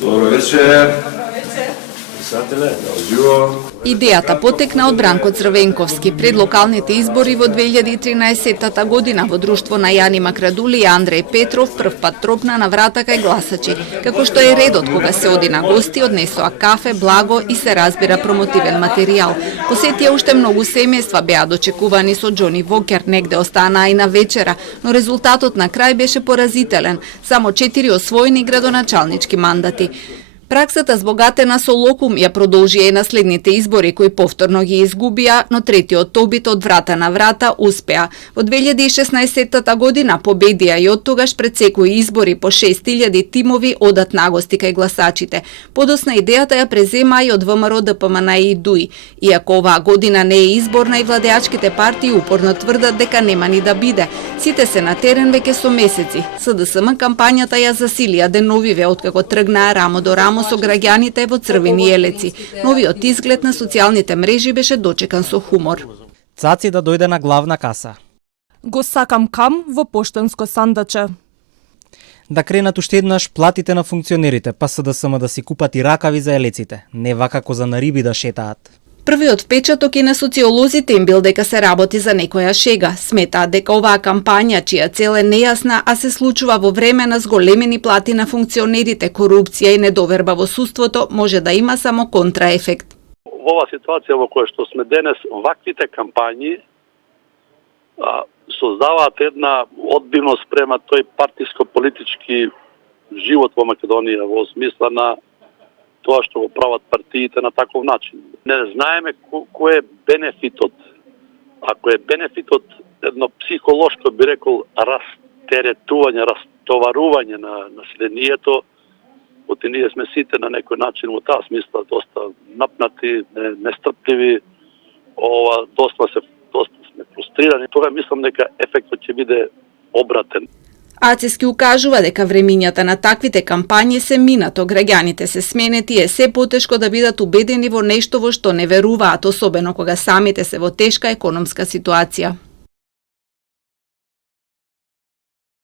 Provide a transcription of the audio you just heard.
Добро вечер. Идејата потекна од Бранко Црвенковски пред локалните избори во 2013 година во друштво на Јани Макрадули и Андреј Петров прв пат тропна на врата кај гласачи. Како што е редот кога се оди на гости, однесоа кафе, благо и се разбира промотивен материјал. Посетија уште многу семејства, беа дочекувани со Џони Вокер, негде останаа и на вечера, но резултатот на крај беше поразителен, само 4 освоени градоначалнички мандати. Праксата збогатена со локум ја продолжија и на следните избори, кои повторно ги изгубија, но третиот обид од врата на врата успеа. Во 2016 година победија и оттогаш пред секои избори по 6000 тимови одат нагости кај гласачите. Подосна идејата ја преземаа и од ВМРО, ДПМН и ДУИ. Иако оваа година не е изборна и владеачките партии упорно тврдат дека нема ни да биде. Сите се на терен веќе со месеци. СДСМ кампањата ја засилија деновиве откако тргнаа рамо до рамо со граѓаните во црвени елеци. Новиот изглед на социјалните мрежи беше дочекан со хумор. Цаци да дојде на главна каса. Го сакам кам во поштенско сандаче. Да кренат уште еднаш платите на функционерите, па СДСМ да си купат и ракави за елеците, не вака коза на риби да шетаат. Првиот впечаток и на социолозите им бил дека се работи за некоја шега. Сметаат дека оваа кампања, чија цел е нејасна, а се случува во време на зголемени плати на функционерите, корупција и недоверба во судството, може да има само контраефект. Во оваа ситуација во која што сме денес, ваквите кампањи создаваат една одбивност према тој партиско-политички живот во Македонија, во смисла на тоа што го прават партиите на таков начин. Не знаеме кој е бенефитот. Ако е бенефитот едно психолошко, би рекол, растеретување, растоварување на населението, оти ние сме сите на некој начин во таа смисла доста напнати, нестрпливи, доста сме фрустрирани. Тога мислам дека ефектот ќе биде обратен. Ацески укажува дека времињата на таквите кампањи се минато, граѓаните се сменети и е се потешко да бидат убедени во нешто во што не веруваат, особено кога самите се во тешка економска ситуација.